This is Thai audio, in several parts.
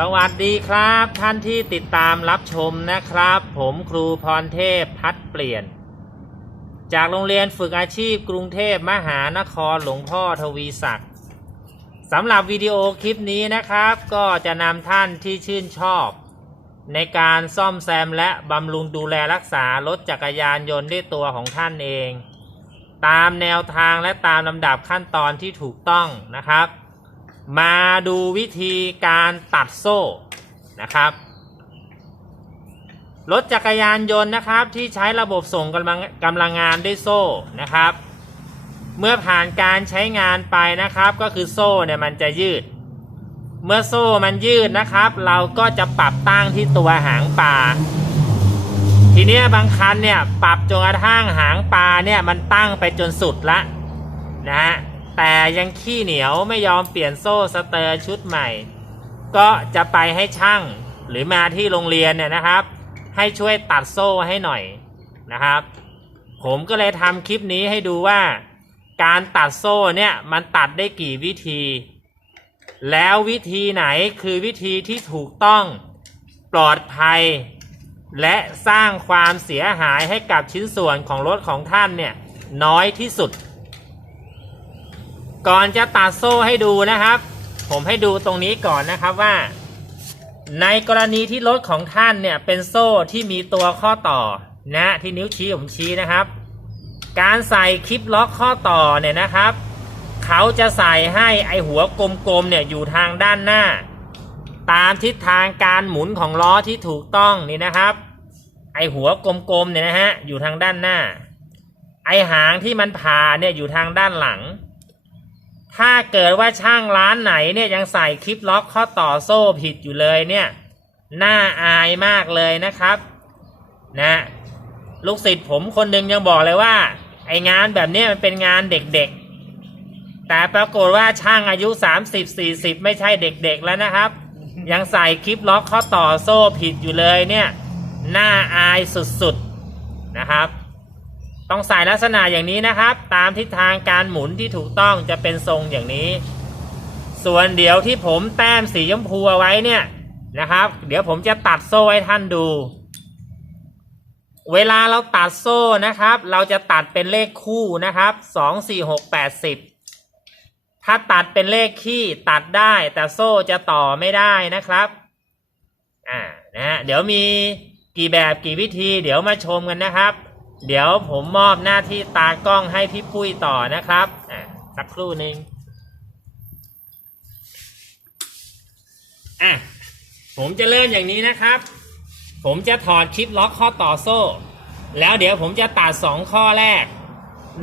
สวัสดีครับท่านที่ติดตามรับชมนะครับ ผมครูพรเทพพัดเปลี่ยน จากโรงเรียนฝึกอาชีพกรุงเทพมหานครหลวงพ่อทวีศักดิ์สำหรับวิดีโอคลิปนี้นะครับ ก็จะนำท่านที่ชื่นชอบ ในการซ่อมแซมและบำรุงดูแลรักษารถจักรยานยนต์ด้วยตัวของท่านเอง ตามแนวทางและตามลำดับขั้นตอนที่ถูกต้องนะครับ มาดูวิธีการตัดโซ่นะครับ รถจักรยานยนต์นะครับที่ใช้ระบบส่งกำลังกำลังงานด้วยโซ่นะครับ เมื่อผ่านการใช้งานไปนะครับ ก็คือโซ่เนี่ยมันจะยืด เมื่อโซ่มันยืดนะครับ เราก็จะปรับตั้งที่ตัวหางปลาทีนี้บางคันเนี่ยปรับจนกระทั่งหางปลาเนี่ยมันตั้งไปจนสุดละนะฮะ แต่ยังขี้เหนียวไม่ยอมเปลี่ยนโซ่สเตอร์ชุดใหม่ ก็จะไปให้ช่างหรือมาที่โรงเรียนเนี่ยนะครับ ให้ช่วยตัดโซ่ให้หน่อยนะครับ ผมก็เลยทำคลิปนี้ให้ดูว่า การตัดโซ่เนี่ยมันตัดได้กี่วิธี แล้ววิธีไหนคือวิธีที่ถูกต้องปลอดภัย และสร้างความเสียหายให้กับชิ้นส่วนของรถของท่านเนี่ยน้อยที่สุด ก่อนจะตัดโซ่ให้ดูนะครับ ผมให้ดูตรงนี้ก่อนนะครับว่า ในกรณีที่รถของท่านเนี่ยเป็นโซ่ที่มีตัวข้อต่อนะที่นิ้วชี้ผมชี้นะครับ การใส่คลิปล็อกข้อต่อเนี่ยนะครับ เขาจะใส่ให้ไอหัวกลมๆเนี่ยอยู่ทางด้านหน้า ตามทิศทางการหมุนของล้อที่ถูกต้องนี่นะครับ ไอหัวกลมๆเนี่ยนะฮะอยู่ทางด้านหน้า ไอหางที่มันผ่าเนี่ยอยู่ทางด้านหลัง ถ้าเกิดว่าช่างร้านไหนเนี่ยยังใส่คลิปล็อกข้อต่อโซ่ผิดอยู่เลยเนี่ยน่าอายมากเลยนะครับนะลูกศิษย์ผมคนหนึ่งยังบอกเลยว่า ไองานแบบนี้มันเป็นงานเด็กๆ แต่ปรากฏว่าช่างอายุ 30-40 ไม่ใช่เด็กๆแล้วนะครับ ยังใส่คลิปล็อกข้อต่อโซ่ผิดอยู่เลยเนี่ยน่าอายสุดๆนะครับ ต้องใส่ลักษณะอย่างนี้นะครับ ตามทิศทางการหมุนที่ถูกต้องจะเป็นทรงอย่างนี้ ส่วนเดี๋ยวที่ผมแต้มสีชมพูเอาไว้เนี่ยนะครับ เดี๋ยวผมจะตัดโซ่ให้ท่านดู เวลาเราตัดโซ่นะครับ เราจะตัดเป็นเลขคู่นะครับสองสี่หกแปดสิบถ้าตัดเป็นเลขคี่ตัดได้แต่โซ่จะต่อไม่ได้นะครับอ่านะเดี๋ยวมีกี่แบบกี่วิธีเดี๋ยวมาชมกันนะครับ เดี๋ยวผมมอบหน้าที่ตากล้องให้พี่ปุ้ยต่อนะครับอะสักครู่หนึ่งอะผมจะเริ่มอย่างนี้นะครับ ผมจะถอดคลิปล็อกข้อต่อโซ่ แล้วเดี๋ยวผมจะตัดสองข้อแรก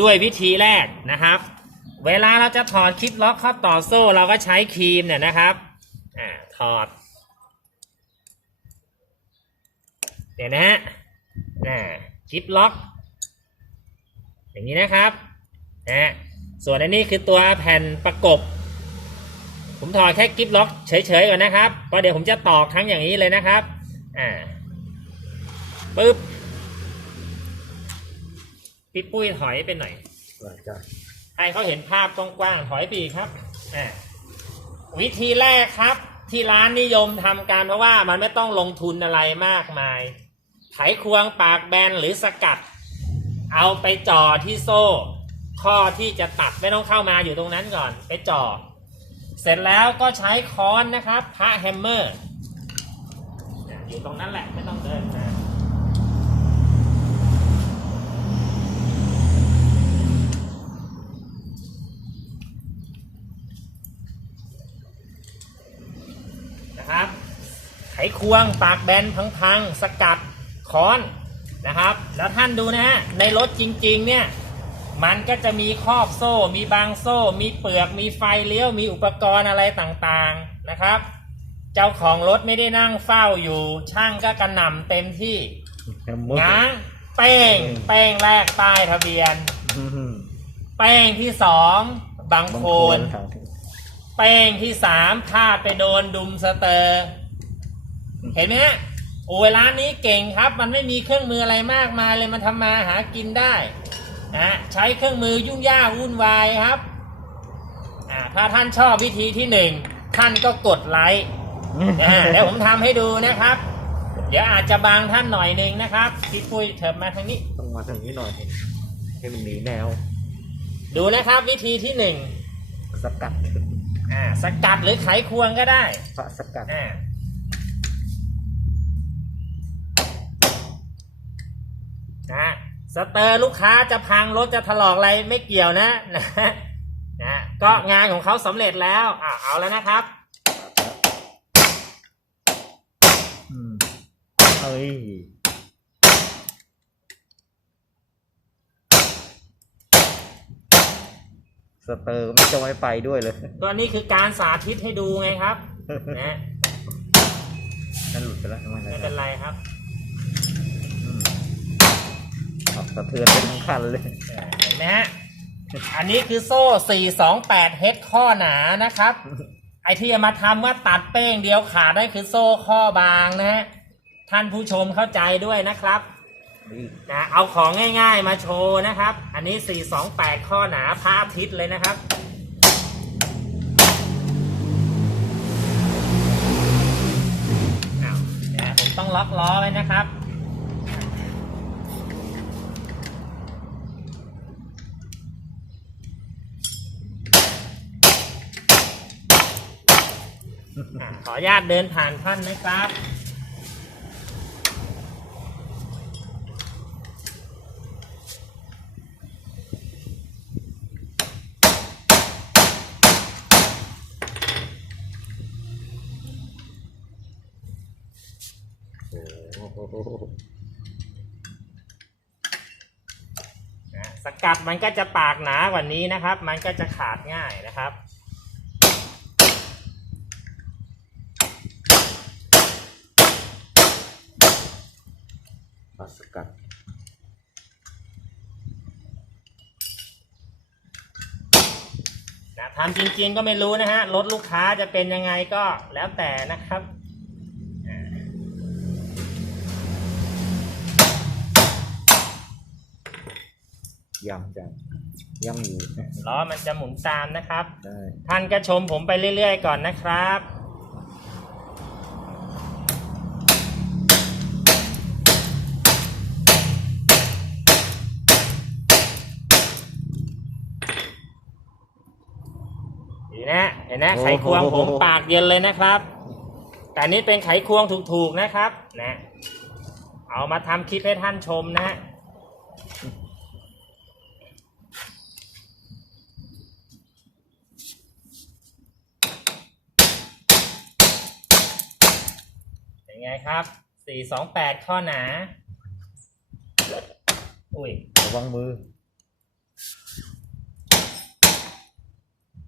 ด้วยวิธีแรกนะครับ เวลาเราจะถอดคลิปล็อกข้อต่อโซ่ เราก็ใช้ครีมเนี่ยนะครับอ่าถอดเดี๋ยวนะฮะน่า คลิปล็อก อย่างนี้นะครับนะฮะส่วนอันนี้คือตัวแผ่นประกบ ผมถอดแค่กิฟล็อกเฉยๆก่อนนะครับเพราะเดี๋ยวผมจะตอกทั้งอย่างนี้เลยนะครับอ่าปึ๊บพี่ปุ้ยถอยไปหน่อยให้เขาเห็นภาพกว้างๆถอยปีกครับอ่าวิธีแรกครับ ที่ร้านนิยมทำการเพราะว่ามันไม่ต้องลงทุนอะไรมากมาย ไขควงปากแบนหรือสกัด เอาไปจ่อที่โซ่ ข้อที่จะตัดไม่ต้องเข้ามาอยู่ตรงนั้นก่อน ไปจ่อ เสร็จแล้วก็ใช้ค้อนนะครับพระแฮมเมอร์อยู่ตรงนั้นแหละไม่ต้องเดินมานะครับ ไขควงปากแบนพังๆสกัด ค้อนนะครับ แล้วท่านดูนะฮะในรถจริง ๆ เนี่ยมันก็จะมีครอบโซ่ มีบางโซ่ มีเปลือก มีไฟเลี้ยว มีอุปกรณ์อะไรต่างๆนะครับ เจ้าของรถไม่ได้นั่งเฝ้าอยู่ ช่างก็กระหน่ำเต็มที่ง้างเป้งเป้งแรกป้ายทะเบียนเป้งที่สองบางโคนเป้งที่สามพลาดไปโดนดุมสเตอร์ เห็นไหมฮะ โอ้ยร้านนี้เก่งครับ มันไม่มีเครื่องมืออะไรมากมายเลยมันทำมาหากินได้นะใช้เครื่องมือยุ่งยากวุ่นวายครับอ่าถ้าท่านชอบวิธีที่หนึ่งท่านก็กดไลค์อ่าเดี๋ยวผมทำให้ดูนะครับ เดี๋ยวอาจจะบางท่านหน่อยหนึ่งนะครับพี่ปุ้ยเถิบมาทางนี้ต้องมาทางนี้หน่อยให้มันหนีแนว ดูนะครับวิธีที่หนึ่งสกัดอ่าสกัดหรือไขควงก็ได้พระสกัดอ่า สเตอร์ลูกค้าจะพังรถจะถลอกอะไรไม่เกี่ยวนะนะนะก็งานของเขาสำเร็จแล้วอ่าเอาแล้วนะครับอืมเฮ้ยสเตอร์ก็ไม่จะไม่ไปด้วยเลยก็นี่คือการสาธิตให้ดูไงครับนะนั่นหลุดไปแล้วทำไมไม่ล่ะเป็นไรครับ อืมออก สะเทือนไปทั้งคันเลย เห็นไหมฮะ อันนี้คือโซ่ 428 เฮดข้อหนานะครับ ไอที่จะมาทำว่าตัดเป้งเดียวขาดได้คือโซ่ข้อบางนะฮะ ท่านผู้ชมเข้าใจด้วยนะครับนี่นะเอาของง่ายๆมาโชว์นะครับ อันนี้ 428 ข้อหนาพระอาทิตย์เลยนะครับอ้าวนะผมต้องล็อกล้อไว้นะครับ อะ ขออนุญาตเดินผ่านท่านนะครับสกัดมันก็จะปากหนากว่านี้นะครับ มันก็จะขาดง่ายนะครับ พระสกัดนะทำจริงๆก็ไม่รู้นะฮะรถลูกค้าจะเป็นยังไงก็แล้วแต่นะครับยำจังยำอยู่ล้อมันจะหมุนตามนะครับได้ท่านก็ชมผมไปเรื่อยๆก่อนนะครับ ห็นนะไขควงผมปากเย็นเลยนะครับ แต่อันนี้เป็นไขควงถูกๆนะครับ นะ เอามาทำคลิปให้ท่านชมนะฮะเป็นไงครับ428ข้อหนา อุ้ย ระวังมือ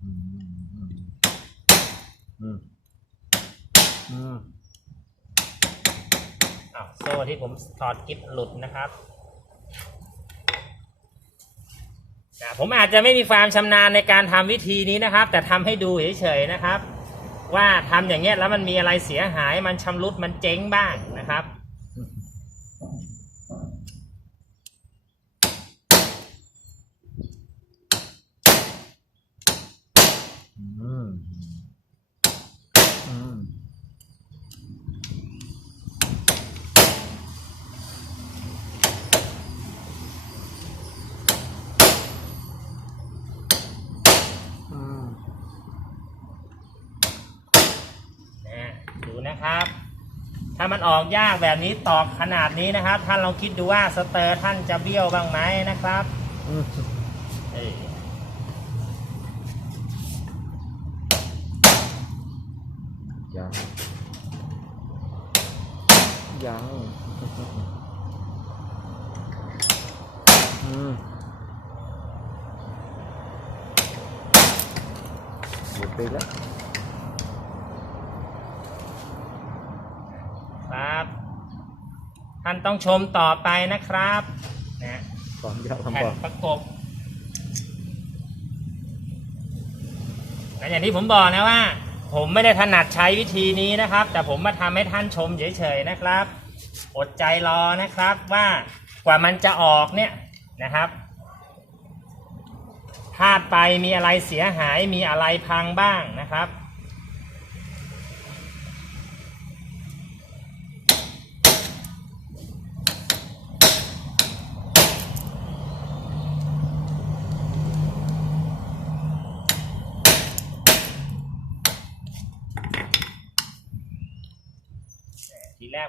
อืมอืมอืม อ้าวโซ่ ที่ผมถอดกิฟหลุดนะครับผมอาจจะไม่มีความชำนาญในการทำวิธีนี้นะครับ แต่ทำให้ดูเฉยๆนะครับ ว่าทำอย่างเงี้ยแล้วมันมีอะไรเสียหายมันชำรุดมันเจ๊งบ้างนะครับ อืมอืม อืม นะดูนะครับ ถ้า มันออกยากแบบนี้ตอกขนาดนี้นะครับ ท่านลองคิดดูว่าสเตอร์ท่านจะเบี้ยวบ้างไหมนะครับ อืม เอ้ย ยังยังอืมหมดไปแล้ว ครับ ท่าน ต้องชมต่อไปนะครับนะความยาวทำแผ่ก่นอนประกบและอย่างที่ผมบอกนะว่า ผมไม่ได้ถนัดใช้วิธีนี้นะครับ แต่ผมมาทำให้ท่านชมเฉยๆนะครับ อดใจรอนะครับว่ากว่ามันจะออกเนี่ยนะครับพลาดไปมีอะไรเสียหายมีอะไรพังบ้างนะครับ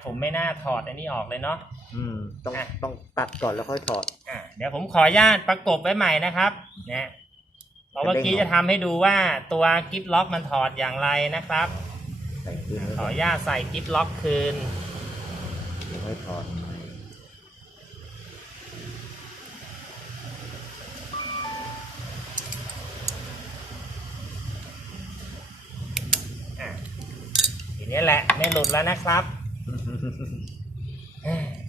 ผมไม่น่าถอดอันนี้ออกเลยเนาะ อืม ต้องอะ ต้องตัดก่อนแล้วค่อยถอด อะเดี๋ยวผมขออนุญาตประกบไว้ใหม่นะครับนะเพราะเมื่อกี้จะทำให้ดูว่าตัวกิฟล็อกมันถอดอย่างไรนะครับ ใส่คืนขอไว้อนุญาตใส่กิฟล็อกคืนเดี๋ยวค่อยถอด อะทีนี้แหละไม่หลุดแล้วนะครับ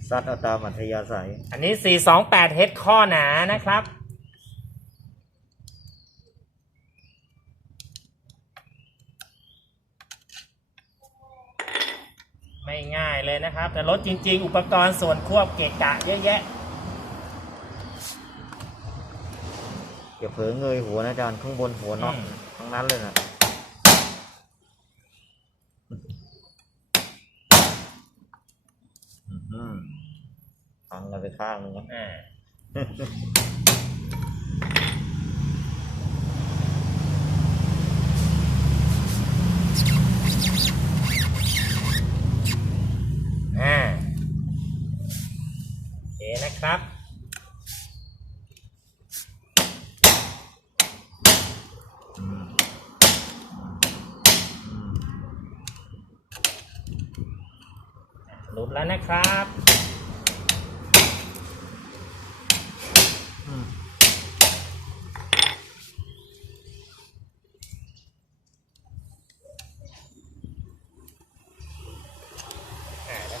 ซัดเอาตามอัธยาศัย อันนี้ 428 เฮดข้อหนานะครับ ไม่ง่ายเลยนะครับ แต่รถจริง ๆ อุปกรณ์ส่วนควบเกะกะเยอะแยะอย่าเผลอเงยหัวนะอาจารย์ข้างบนหัวน็อกอืมทั้งนั้นเลยนะ อืมพังกันไปข้างนึงนะอ่าโอเคนะครับ อืมอืม สรุปแล้วนะ ครับ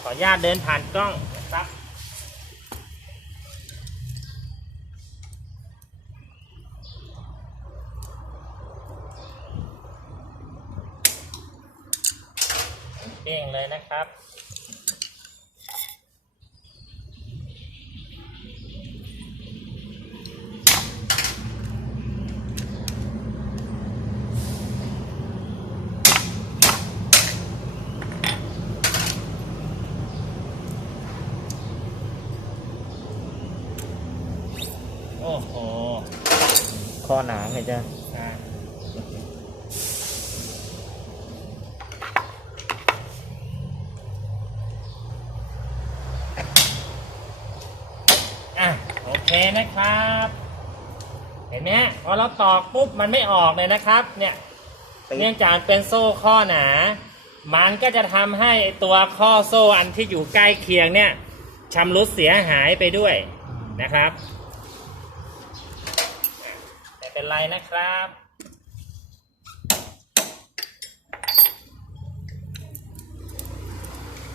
ขออนุญาตเดินผ่านกล้องนะครับเป้งเลยนะครับ โอ้โห ข้อหนาไงจ๊ะอ่าอะโอเคนะครับ เห็นไหมฮะพอเราตอกปุ๊บมันไม่ออกเลยนะครับ เนี่ยติดเนื่องจากเป็นโซ่ข้อหนา มันก็จะทำให้ตัวข้อโซ่อันที่อยู่ใกล้เคียงเนี่ยชำรุดเสียหายไปด้วยนะครับไม่ เป็นไรนะครับ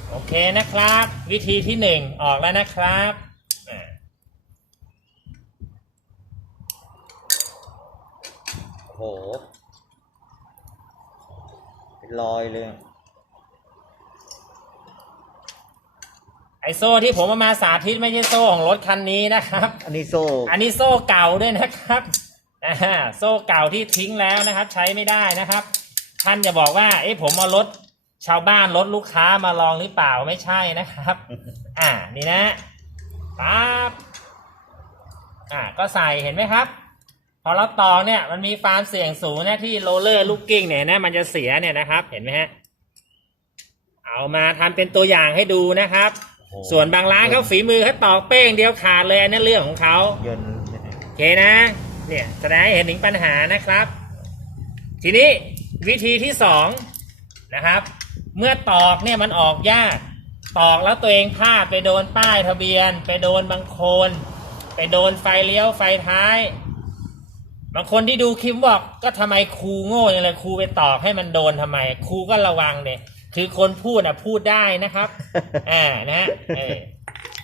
โอเคนะครับ วิธีที่หนึ่งออกแล้วนะครับอ่าโอ้โหเป็นรอยเลยไอโซ่ที่ผมเอามาสาธิตไม่ใช่โซ่ของรถคันนี้นะครับ อันนี้โซ่ อันนี้โซ่เก่าด้วยนะครับ อ่าโซ่เก่าที่ทิ้งแล้วนะครับ ใช้ไม่ได้นะครับ ท่านจะบอกว่า เอ้ผมเอารถชาวบ้านรถลูกค้ามาลองหรือเปล่าไม่ใช่นะครับ อ่านี่นะปั๊บอ่าก็ใส่เห็นไหมครับ พอเราตอกเนี่ยมันมีความเสี่ยงสูงนะที่โรลเลอร์ลูกกิ้งเนี่ยนะมันจะเสียเนี่ยนะครับ เห็นไหมฮะเอามาทำเป็นตัวอย่างให้ดูนะครับโอ้โหส่วนบางร้านเขาฝีมือเขาตอกเป้งเดียวขาดเลยอันนั้นเรื่องของเขาเยินโอเคนะ เนี่ยแสดงให้เห็นถึงปัญหานะครับ ทีนี้วิธีที่สองนะครับ เมื่อตอกเนี่ยมันออกยาก ตอกแล้วตัวเองพลาดไปโดนป้ายทะเบียน ไปโดนบางโคน ไปโดนไฟเลี้ยวไฟท้าย บางคนที่ดูคลิปบอกก็ทำไมครูโง่อย่างไรครูไปตอกให้มันโดนทำไม ครูก็ระวังเนี่ยคือคนพูดอะพูดได้นะครับอ่านะเออ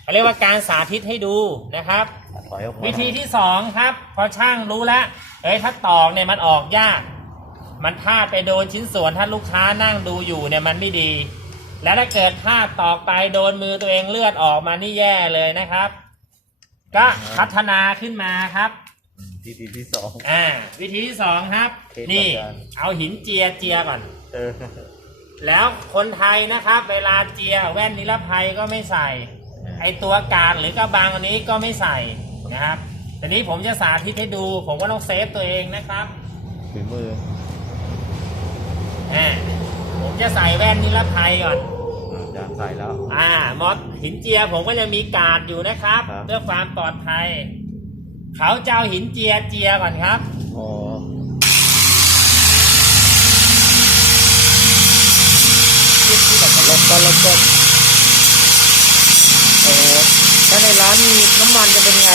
เขาเรียกว่าการสาธิตให้ดูนะครับ ถอยออกมาวิธีที่สองครับ พอช่างรู้แล้วเอ้ยถ้าตอกเนี่ยมันออกยาก มันพลาดไปโดนชิ้นส่วนถ้าลูกค้านั่งดูอยู่เนี่ยมันไม่ดี แล้วถ้าเกิดพลาดตอกไปโดนมือตัวเองเลือดออกมานี่แย่เลยนะครับ ก็พัฒนาขึ้นมาครับอืมวิธีที่สอง อ่า วิธีที่สองครับ เทปนี่ อาจารย์ เอาหินเจียเจียก่อน เออ แล้วคนไทยนะครับ เวลาเจียแว่นนิรภัยก็ไม่ใส่ ไอตัวการดหรือกระบังอันนี้ก็ไม่ใส่นะครับแต่นี้ผมจะสาธิตให้ดู ผมก็ต้องเซฟตัวเองนะครับฝีมืออ่าผมจะใส่แว่นนิรภัยก่อนอ่าอาจารย์ใส่แล้ว อ่ามอสหินเจียผมก็ยังมีการ์ดอยู่นะครับครับเพื่อความปลอดภัย เขาจะเอาหินเจียเจียก่อนครับอ๋อลบก็ลบก็โอ้โห ถ้วในร้านมีน้ำมันจะเป็นไง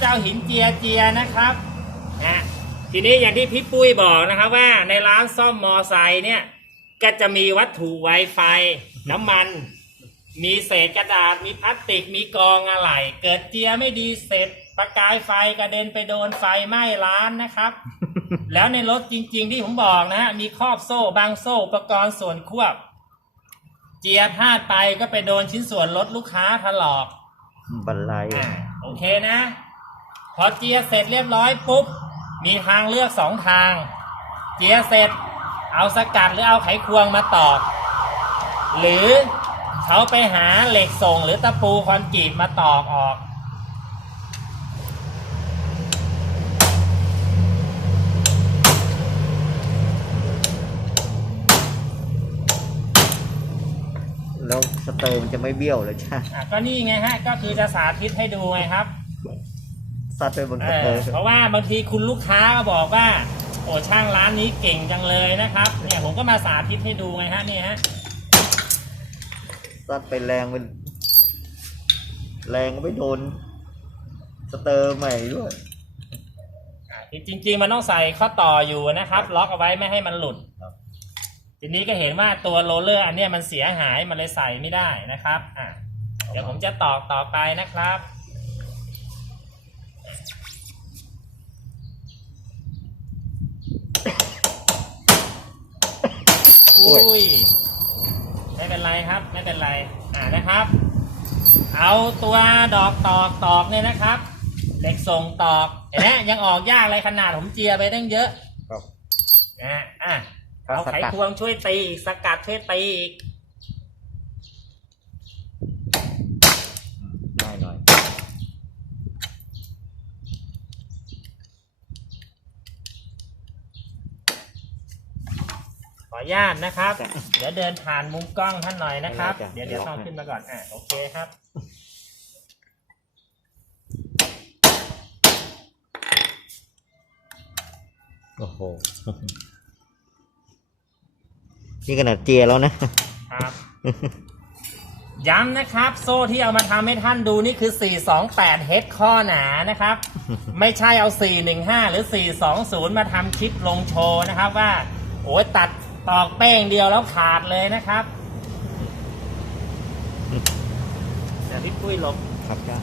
จะเอาหินเจียเจียนะครับนะทีนี้อย่างที่พี่ปุ้ยบอกนะครับว่าในร้านซ่อมมอไซค์เนี่ยก็จะมีวัตถุไวไฟ น้ำมัน มีเศษกระดาษมีพลาสติกมีกองอะไหล่เกิดเจียไม่ดีเสร็จประกายไฟกระเด็นไปโดนไฟไหม้ร้านนะครับ แล้วในรถจริง ๆ ที่ผมบอกนะฮะมีครอบโซ่บางโซ่อุปกรณ์ส่วนควบ เจียพลาดไปก็ไปโดนชิ้นส่วนรถลูกค้าถลอก บันไลอ่าโอเคนะ พอเจียเสร็จเรียบร้อยปุ๊บ มีทางเลือกสองทาง เจียเสร็จ เอาสกัดหรือเอาไขควงมาตอก หรือเขาไปหาเหล็กส่งหรือตะปูคอนกรีตมาตอกออก แล้วสเตอร์มันจะไม่เบี้ยวเลยใช่อะก็นี่ไงฮะ ก็คือจะสาธิตให้ดูไงครับ ซัดไปบนเอสเตออร์เพราะว่าบางทีคุณลูกค้าก็บอกว่า โอ้ช่างร้านนี้เก่งจังเลยนะครับ เนี่ยผมก็มาสาธิตให้ดูไงฮะเนี่ยฮะ ซัดไปแรงเป็นแรงก็ไม่โดน สเตอร์ใหม่ด้วยอ่าจริงๆ มันต้องใส่ข้อต่ออยู่นะครับ ล็อกเอาไว้ไม่ให้มันหลุด ครับ ทีนี้ก็เห็นว่าตัวโรลเลอร์อันเนี้ยมันเสียหายมันเลยใส่ไม่ได้นะครับอะเดี๋ยวผมจะตอกต่อไปนะครับ อ้อุ้ยยไม่เป็นไรครับ ไม่เป็นไร อ่านะครับ เอาตัวดอกตอกตอกเนี่ยนะครับเหล็กส่งตอกเห็นไหมยังออกยากเลยขนาดผมเจียไปตั้งเยอะครับนะฮะอะก็เอาสไขกัดควงช่วยตีอีกสกัดช่วยตีอีก ง่ายหน่อย ข ออนุญาตนะครับเดี๋ยวเดินผ่านมุมกล้องท่านหน่อยนะครับ ได้จ้ะเดี๋ยวเดี๋ยวต้องขึ้นมาก่อนอะโอเคครับโอ้โห นี่ขนาดเจียแล้วนะ ครับ ย้ำนะครับ โซ่ที่เอามาทำให้ท่านดูนี่คือ 428เฮดข้อหนานะครับ ไม่ใช่เอา 415 หรือ 420 มาทำคลิปลงโชว์นะครับว่า โอ้ยตัด ตอกเป้งเดียวแล้วขาดเลยนะครับเดี๋ยวพี่ปุ้ยหลบครับจ้า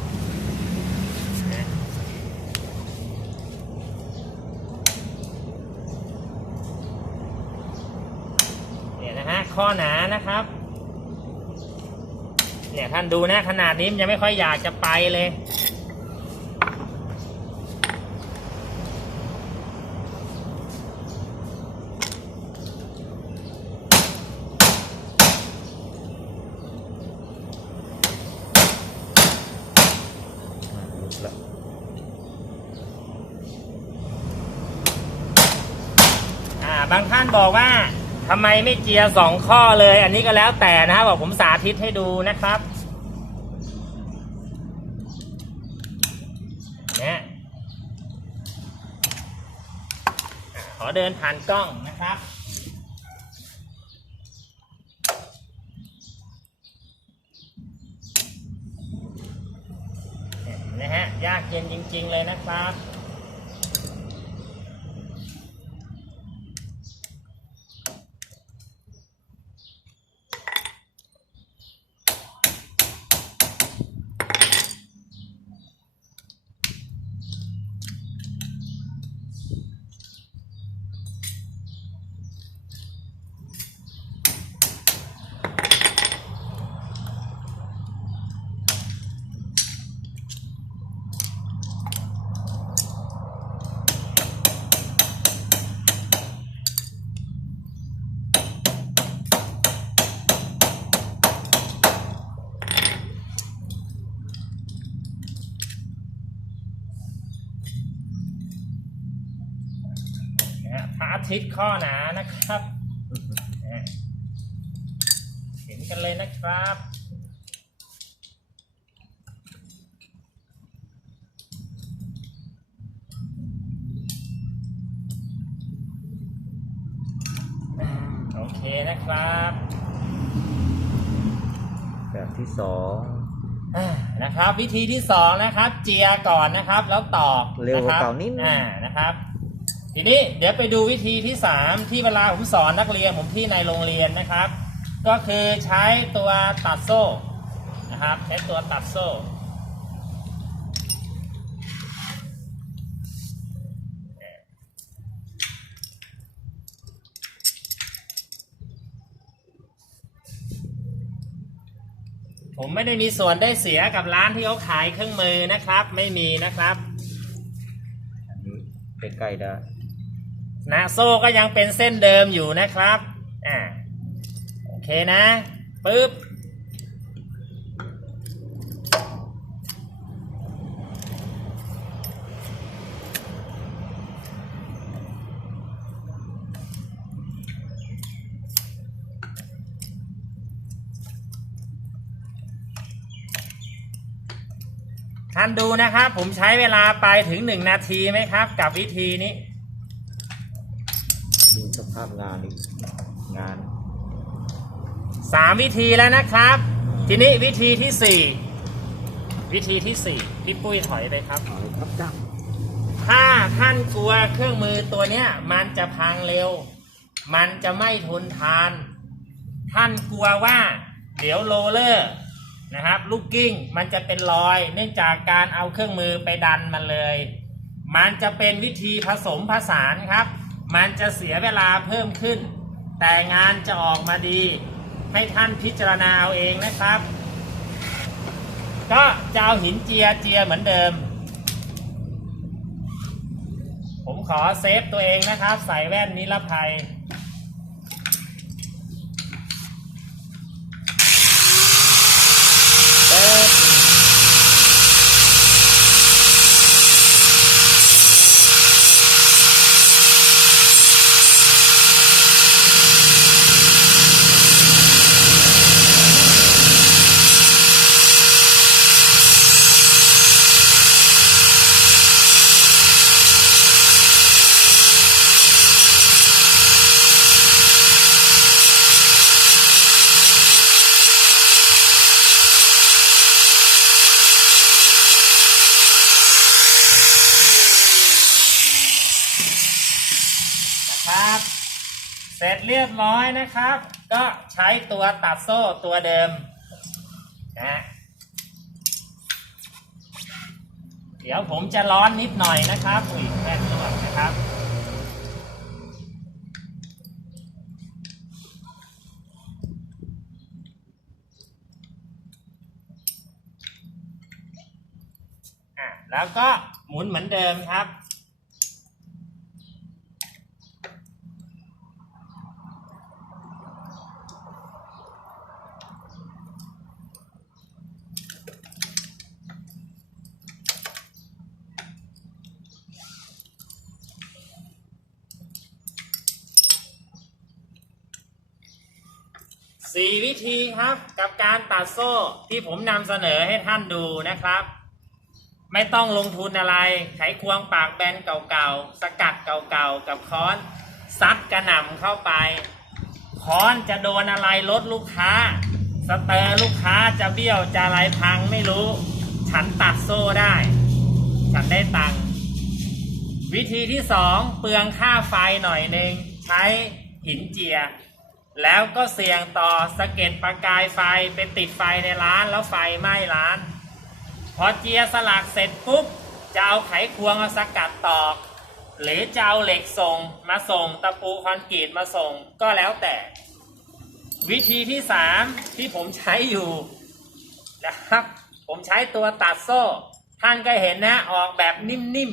เนี่ยนะฮะข้อหนานะครับ เนี่ยท่านดูนะขนาดนี้มันยังไม่ค่อยอยากจะไปเลย หลุดแล้ว อ่า บางท่านบอกว่า ทำไมไม่เจียสองข้อเลย อันนี้ก็แล้วแต่นะครับบอกผมสาธิตให้ดูนะครับเนี่ยขอเดินผ่านกล้องนะครับนะฮะยากเย็นจริง ๆ เลยนะครับ น ชิด ข้อหนานะครับอะเห็นกันเลยนะครับโอเคนะครับ แบบที่สองอ่านะครับ วิธีที่สองนะครับ เจียก่อนนะครับ แล้วตอกเร็วกว่าะคบเก่านิดนึงอ่านะครับ ทีนี้เดี๋ยวไปดูวิธีที่สามที่เวลาผมสอนนักเรียนผมที่ในโรงเรียนนะครับ ก็คือใช้ตัวตัดโซ่นะครับใช้ตัวตัดโซ่ผมไม่ได้มีส่วนได้เสียกับร้านที่เขาขายเครื่องมือนะครับ ไม่มีนะครับ ใกล้ๆได้ นะโซ่ก็ยังเป็นเส้นเดิมอยู่นะครับอ่าโอเคนะปึ๊บท่านดูนะครับ ผมใช้เวลาไปถึงหนึ่งนาทีไหมครับ กับวิธีนี้าพงานนี่งานสามวิธีแล้วนะครับ ทีนี้วิธีที่สี่วิธีที่สี่พี่ปุ้ยถอยไปครับเอาเลยครับจ้าถ้าท่านกลัวเครื่องมือตัวเนี้ย มันจะพังเร็ว มันจะไม่ทนทาน ท่านกลัวว่า เดี๋ยวโรลเลอร์นะครับ ลูกกิ้งมันจะเป็นรอย เนื่องจากการเอาเครื่องมือไปดันมันเลย มันจะเป็นวิธีผสมผสานครับ มันจะเสียเวลาเพิ่มขึ้น แต่งานจะออกมาดี ให้ท่านพิจารณาเอาเองนะครับ ก็จะเอาหินเจียเจียเหมือนเดิม ผมขอเซฟตัวเองนะครับ ใส่แว่นนิรภัย เปิดนะครับ เร็จเรียบร้อยนะครับ ก็ใช้ตัวตัดโซ่ตัวเดิมนะเดี๋ยวผมจะร้อนนิดหน่อยนะครับอุ้ยแม่นลวกนะครับอะแล้วก็หมุนเหมือนเดิมครับ สี่วิธีครับกับการตัดโซ่ที่ผมนำเสนอให้ท่านดูนะครับ ไม่ต้องลงทุนอะไรไขควงปากแบนเก่าๆ สกัดเก่าๆ กับค้อนซัดกระหน่ำเข้าไป ค้อนจะโดนอะไรลดลูกค้า สเตอร์ลูกค้าจะเบี้ยวจะอะไรพังไม่รู้ ฉันตัดโซ่ได้ ฉันได้ตังค์วิธีที่สองเปลืองค่าไฟหน่อยหนึ่งใช้หินเจีย แล้วก็เสี่ยงต่อสะเก็ดประกายไฟไปติดไฟในร้านแล้วไฟไหม้ร้าน พอเจียสลักเสร็จปุ๊บจะเอาไขควงเอาสกัดตอก หรือจะเอาเหล็กส่งมาส่งตะปูคอนกรีตมาส่งก็แล้วแต่ วิธีที่สามที่ผมใช้อยู่นะครับ ผมใช้ตัวตัดโซ่ ท่านก็เห็นนะออกแบบนิ่ม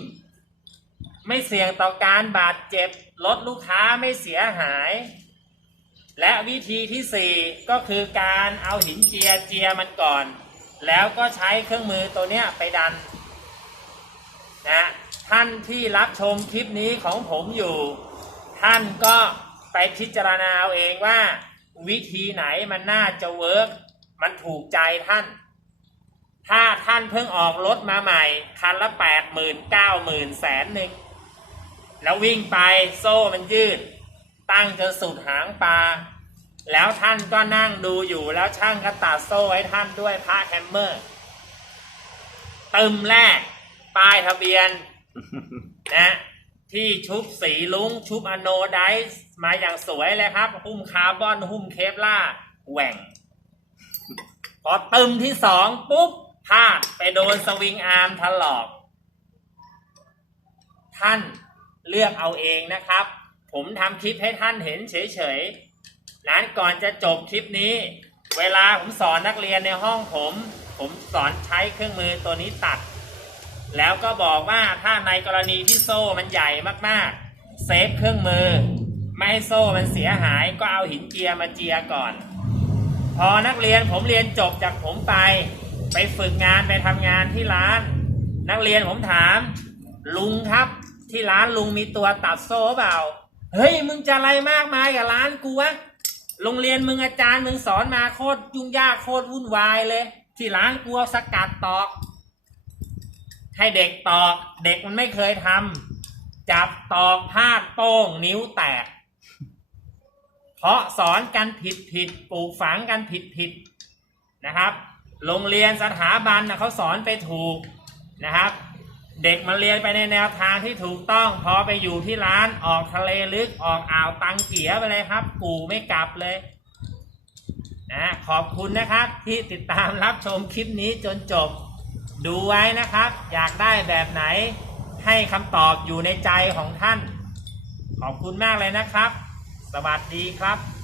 ๆ ไม่เสี่ยงต่อการบาดเจ็บลดลูกค้าไม่เสียหาย และวิธีที่สี่ก็คือการเอาหินเจียเจียมันก่อน แล้วก็ใช้เครื่องมือตัวเนี้ยไปดันนะท่านที่รับชมคลิปนี้ของผมอยู่ ท่านก็ไปพิจารณาเอาเองว่า วิธีไหนมันน่าจะเวิร์กมันถูกใจท่าน ถ้าท่านเพิ่งออกรถมาใหม่ คันละแปดหมื่นเก้าหมื่นแสนหนึ่งแล้ววิ่งไปโซ่มันยืด ตั้งจนสุดหางปลาแล้วท่านก็นั่งดูอยู่แล้วช่างก็ตัดโซ่ให้ท่านด้วยพระแฮมเมอร์ตึมแรกป้ายทะเบียนนะที่ชุบสีลุงชุบอโนไดซ์มาอย่างสวยเลยครับ หุ้มคาร์บอนหุ้มเคปล่าแหว่ง พอตึมที่สองปุ๊บพลาดไปโดนสวิงอาร์มถลอก ท่านเลือกเอาเองนะครับ ผมทำคลิปให้ท่านเห็นเฉยๆนั้นก่อนจะจบคลิปนี้ เวลาผมสอนนักเรียนในห้องผม ผมสอนใช้เครื่องมือตัวนี้ตัด แล้วก็บอกว่าถ้าในกรณีที่โซ่มันใหญ่มากๆ เซฟเครื่องมือ ไม่ให้โซ่มันเสียหายก็เอาหินเจียมาเจียก่อน พอนักเรียนผมเรียนจบจากผมไป ไปฝึกงานไปทำงานที่ร้าน นักเรียนผมถาม ลุงครับที่ร้านลุงมีตัวตัดโซ่เปล่า เฮ้ยมึงจะอะไรมากมายกับร้านกูวะโรงเรียนมึงอาจารย์มึงสอนมาโคตรยุ่งยากโคตรวุ่นวายเลย ที่ร้านกูเอาสกัดตอก ให้เด็กตอก เด็กมันไม่เคยทำจับตอกพลาดโป้งนิ้วแตก เพราะสอนกันผิดผิดปลูกฝังกันผิดผิดนะครับ โรงเรียนสถาบันนะเขาสอนไปถูกนะครับ เด็กมันเรียนไปในแนวทางที่ถูกต้องพอไปอยู่ที่ร้านออกทะเลลึกออกอ่าวตังเกียไปเลยครับ กูไม่กลับเลยนะขอบคุณนะครับที่ติดตามรับชมคลิปนี้จนจบ ดูไว้นะครับ อยากได้แบบไหน ให้คำตอบอยู่ในใจของท่าน ขอบคุณมากเลยนะครับ สวัสดีครับ